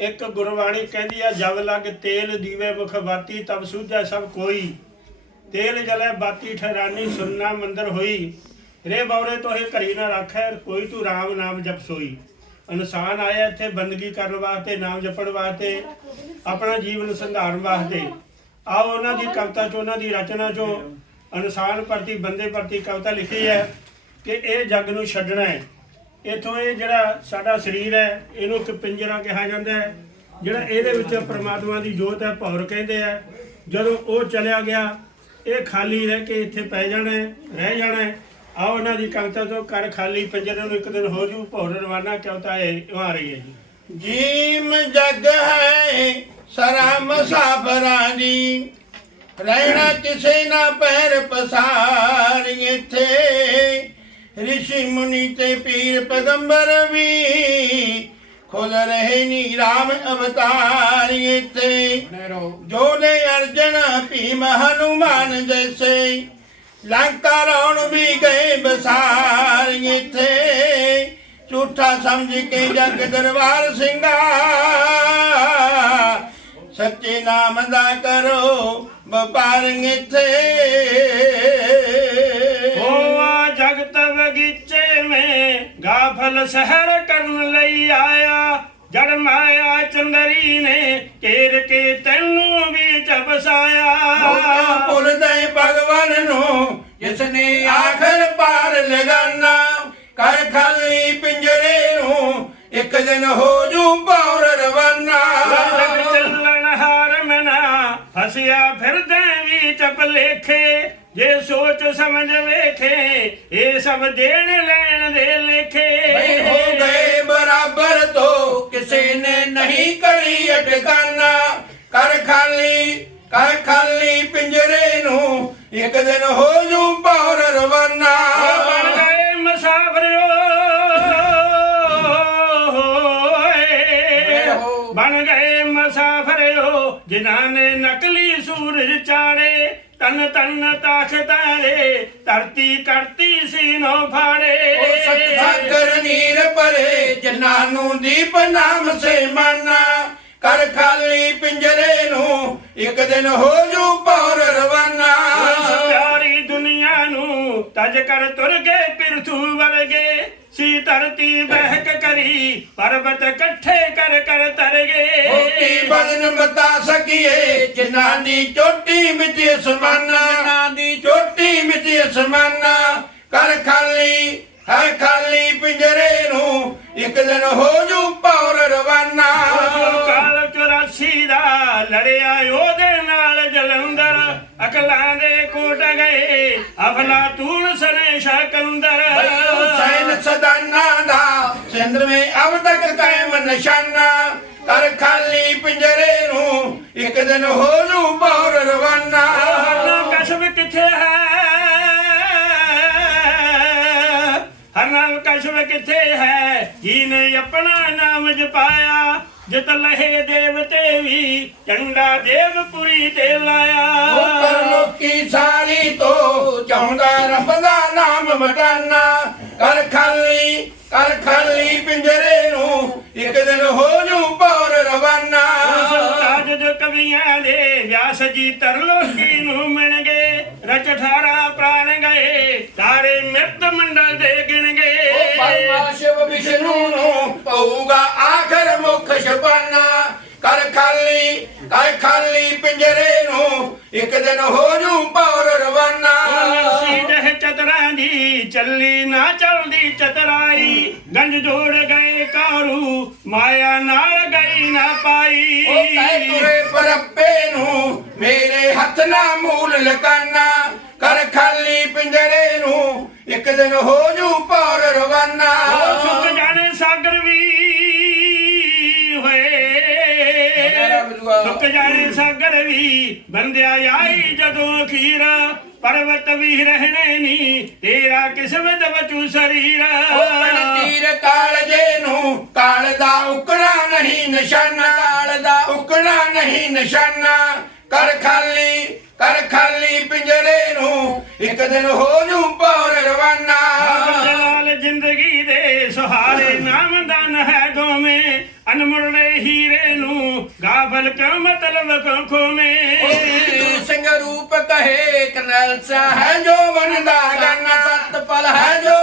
ਇੱਕ ਗੁਰਬਾਣੀ ਕਹਿੰਦੀ ਆ, ਜਬ ਲਗ ਤੇਲ ਦੀਵੇ ਮੁਖ ਬਾਤੀ, ਤਬ ਸੂਝੈ ਸਭ ਕੋਈ। ਤੇਲ ਜਲੇ ਬਾਤੀ ਠਹਿਰਾਨੀ, ਸੁਨਨਾ ਮੰਦਰ ਹੋਈ। ਰੇ ਬੌਰੇ ਤੋਹੇ ਘਰੀ ਨਾ ਰੱਖੈ, ਕੋਈ ਤੂੰ RAM ਨਾਮ ਜਪ ਸੋਈ। ਇਨਸਾਨ ਆਇਆ ਇੱਥੇ ਬੰਦਗੀ ਕਰਨ ਵਾਸਤੇ, ਨਾਮ ਜਪਣ ਵਾਸਤੇ, ਆਪਣਾ ਜੀਵਨ ਸੰਧਾਰਨ ਵਾਸਤੇ। ਆਓ ਉਹਨਾਂ ਦੀ ਕਵਿਤਾ ਚੋਂ, ਉਹਨਾਂ ਦੀ ਰਚਨਾ ਚੋਂ ਇਨਸਾਨ ਪ੍ਰਤੀ ਬੰਦੇ ਪ੍ਰਤੀ ਕਵਿਤਾ ਲਿਖੀ ਹੈ ਕਿ ਇਹ ਜੱਗ ਨੂੰ ਛੱਡਣਾ ਹੈ। ਇਥੋਂ ਇਹ ਜਿਹੜਾ ਸਾਡਾ ਸਰੀਰ ਹੈ, ਇਹਨੂੰ ਇੱਕ ਪਿੰਜਰਾ ਕਿਹਾ ਜਾਂਦਾ ਹੈ, ਜਿਹੜਾ ਇਹਦੇ ਵਿੱਚ ਪ੍ਰਮਾਤਮਾ ਦੀ ਜੋਤ ਹੈ, ਭੌਰ ਕਹਿੰਦੇ ਆ। ਜਦੋਂ ਉਹ ਚਲਿਆ ਗਿਆ, ਇਹ ਖਾਲੀ ਰਹਿ ਕੇ ਇੱਥੇ ਪੈ ਜਾਣਾ ਰਹਿ ਜਾਣਾ ਆਓ ਇਹਨਾਂ ਦੀ ਕਵਿਤਾ ਤੋਂ ਕਰ ਖਾਲੀ, ਪਿੰਜਰੇ ਨੂੰ ਇੱਕ ਦਿਨ ਹੋ ਜੂ, ਭੌਰ ਰਵਾਨਾ ਕਵਿਤਾ ਇਹ ਆ ਰਹੀ ਹੈ ਜੀ। ਜੀਮ ਜਗ ਹੈ ਸਰਾ ਮੁਸਾਫਰਾਂ ਦੀ ਰਹਿਣਾ ਕਿਸੇ ਨਾ ਪੈਰ ਪਸਾਰ ਇੱਥੇ। ਰਿਸ਼ੀ ਮੁਨੀ ਤੇ ਪੀਰ ਪੈਗੰਬਰ ਵੀ ਨੀ ਰਾਮ ਅਵਤਾਰ ਜੈਸੇ ਲੰਕਾ ਰੌਣ ਵੀ ਗਏ ਬਸਾਰ ਇੱਥੇ। ਝੂਠਾ ਸਮਝ ਕੇ ਜਗ ਦਰਬਾਰ ਸਿੰਘਾ ਸੱਚੇ ਨਾਮ ਦਾ ਕਰੋ ਵਪਾਰ ਇੱਥੇ। ਹੋਆ ਗਾਫਲ ਸਹਿਰ ਕਰਨ ਲਈ ਆਇਆ। ਜੜ ਮਾਇਆ ਚੰਦਰੀ ਨੇ ਘੇਰ ਕੇ ਤੈਨੂੰ ਵੀ ਮੌਕਾ ਚਬਸਾਇਆ ਭੁੱਲਦੇ ਭਗਵਾਨ ਨੂੰ ਜਿਸ ਨੇ ਆਖਰ ਪਾਰ ਲਗਾਨਾ। ਕਰ ਖਾਲੀ ਪਿੰਜਰੇ ਨੂੰ ਇੱਕ ਦਿਨ ਹੋ ਜੂ ਪੌਰ ਰਵਾਨਾ। ਚੱਲਣ ਹਾਰ ਮਨਾ ਫਸਿਆ ਫਿਰਦੇ ਵੀ ਚਪ ਲੇਖੇ ਜੇ ਸੋਚ ਸਮਝ ਵੇਖੇ ਇਹ ਸਭ ਦੇਣ ਲੈਣ ਦੇ ਲੇਖੇ। ਬਈ ਹੋ ਗਏ ਬਰਾਬਰ ਤੋਂ ਕਿਸੇ ਨੇ ਨਹੀਂ ਕਰੀ ਅਟਕਾਨਾ। ਕਰ ਖਾਲੀ ਕਰ ਖਾਲੀ ਪਿੰਜਰੇ ਨੂੰ ਇੱਕ ਦਿਨ ਹੋ ਜੂ ਪੌਰ ਰਵਾਨਾ। ਬਣ ਗਏ ਮੁਸਾਫਰਿਓ ਬਣ ਗਏ ਮੁਸਾਫਰਿਓ ਜਿਨ੍ਹਾਂ ਨੇ ਨਕਲੀ ਸੂਰਜ ਚਾੜੇ ਤਨ ਤਨ ਤਾਖਤਾਂ ਰੇ ਧਰਤੀ ਕਰਤੀ ਸੀਨੋ ਫਾੜੇ। ਉਹ ਸਤ ਸਾਗਰ ਨੀਰ ਭਰੇ ਜਿਨ੍ਹਾਂ ਨੂੰ ਦੀਪ ਨਾਮ ਸੇ ਮਾਨਾ। ਕਰ ਖਾਲੀ ਪਿੰਜਰੇ ਨੂੰ ਇੱਕ ਦਿਨ ਹੋ ਜੂ ਪੌਰ ਰਵਾਨਾ। ਪਿਆਰੀ ਦੁਨੀਆ ਨੂੰ ਤਜ ਕਰ ਤੁਰ ਗਏ ਪਿਰਥੂ ਵਰਗੇ। ਸੀ ਧਰਤੀ ਬਹਿਕ ਕਰੀ ਪਰਬਤ ਇਕੱਠੇ ਕਰ ਕਰ ਤਰ ਗਏ। ਬਦਨ ਬਤਾ ਸਕੀਏ ਜਿਨ੍ਹਾਂ ਦੀ ਚੋਟੀ ਮਿੱਟੀ ਲੜਿਆ ਉਹਦੇ ਨਾਲ ਜਲੰਧਰ। ਅਕਲਾਂ ਦੇ ਕੋਟ ਗਏ ਅਫਲਾ ਤੂਣ ਸਨੇ ਸ਼ਕੰਦਰ ਹੁਸੈਨ ਸਦਾਨਾ ਦਾ ਮੇ ਅਬ ਤੱਕ ਕਾਇਮ ਨਿਸ਼ਾਨਾ। ਕਰ ਖਾਲੀ ਪਿੰਜਰੇ ਨੂੰ ਇੱਕ ਦਿਨ ਹੋ ਜੂ ਪੌਰ ਰਵਾਨਾ ਕਸ਼ਮ ਕਿੱਥੇ ਹੈ? ਹਰਨਾਮ ਕਸ਼ਮ ਕਿੱਥੇ ਹੈ? ਜਿਹਨੇ ਆਪਣਾ ਨਾਮ ਜਪਾਇਆ। ਜਿਤ ਲਹੇ ਦੇਵਤੇ ਵੀ ਚੰਡਾ ਦੇਵਪੁਰੀ ਤੇ ਉਹ ਲਾਇਆ ਲੋਕੀ ਸਾਰੀ ਤੋਂ ਚਾਹੁੰਦਾ ਰੱਬ ਦਾ ਨਾਮ ਮਟਾਨਾ। ਕਰ ਖਾਲੀ ਕਰ ਖਾਲੀ ਪਿੰਜਰੇ ਨੂੰ ਇੱਕ ਦਿਨ ਹੋ ਜੂ ਪੌਰ ਰਵਾਨਾ। ਰਾਜ ਕਵੀਆਂ ਦੇ ਵਿਆਸ ਜੀ ਤਰਲੋਕੀ ਨੂੰ ਮਿਲ ਗਏ। ਰਚ ਠਾਰਾ ਪ੍ਰਾਣ ਗਏ ਤਾਰੇ ਮਿਰਤ ਮੰਡਲ ਦੇ ਗਿਣ ਉਹ ਗਏ ਪਰਮਾ ਸ਼ਿਵ ਵਿਸ਼ਨੂੰ ਨੂੰ ਪਊਗਾ ਆਖਰ ਸ਼ਬਾਨਾ ਕਰ ਖਾਲੀ ਕਰ ਖਾਲੀ ਪਿੰਜਰੇ ਨੂੰ ਇੱਕ ਦਿਨ ਹੋ ਜੂ ਪੌਰ ਰਵਾਨਾ। ਸੀ ਜਹ ਚਤਰਾਂ ਦੀ ਚੱਲੀ ਨਾ ਚਲਦੀ ਚਤਰਾਈ ਗੰਜ ਜੋੜ ਗਏ ਕਾਰੂ ਮਾਇਆ ਨਾਲ ਗਈ ਨਾ ਪਾਈ। ਉਹ ਕਹਿ ਤੁਰੇ ਪਰੱਪੇ ਨੂੰ ਮੇਰੇ ਹੱਥ ਨਾ ਮੂਲ ਲਕਾਨਾ ਕਰ ਖਾਲੀ ਪਿੰਜਰੇ ਨੂੰ ਇੱਕ ਦਿਨ ਹੋ ਜੂ ਪੌਰ ਰਵਾਨਾ। ਉਹ ਸੁੱਕ ਜਾਣੇ ਸਾਗਰ ਹੋਏ ਸੁੱਕ ਜਾਣੇ ਸਾਗਰ ਵੀ ਬੰਦਿਆ ਆਈ ਜਦੋਂ ਅਖੀਰ। ਪਰਵਤ ਵੀ ਰਹਿਣੇ ਨੀ ਤੇਰਾ ਕਿਸਮਤ ਬਚੂ ਸਰੀਰ। ਉਹ ਤੀਰ ਕਾਲਜੇ ਨੂੰ ਕਾਲ ਦਾ ਉਕੜਾ ਨਹੀਂ ਨਿਸ਼ਾਨਾ। ਕਾਲ ਦਾ ਉਕੜਾ ਨਹੀਂ ਨਿਸ਼ਾਨਾ। ਕਰ ਖਾਲੀ ਕਰ ਖਾਲੀ ਪਿੰਜਰੇ ਨੂੰ ਇੱਕ ਦਿਨ ਹੋ ਜੂ ਪੌਰ ਰਵਾਨਾ। ਜਲਾਲ ਜ਼ਿੰਦਗੀ ਦੇ ਸੁਹਾਰੇ ਨਾਮਦਾਨ ਹੈ ਗਾਫਲ ਕਿਉਂ ਮਤਲਬ ਕਿਉਂ ਖੋਵੇਂ ਤੂੰ ਸਿੰਘ ਰੂਪ ਕਹੇ ਕਰਨੈਲ ਸਾ ਹੈ, ਜੋ ਵਨ ਦਾ ਗਨ ਸਤ ਪਲ ਹੈ, ਜੋ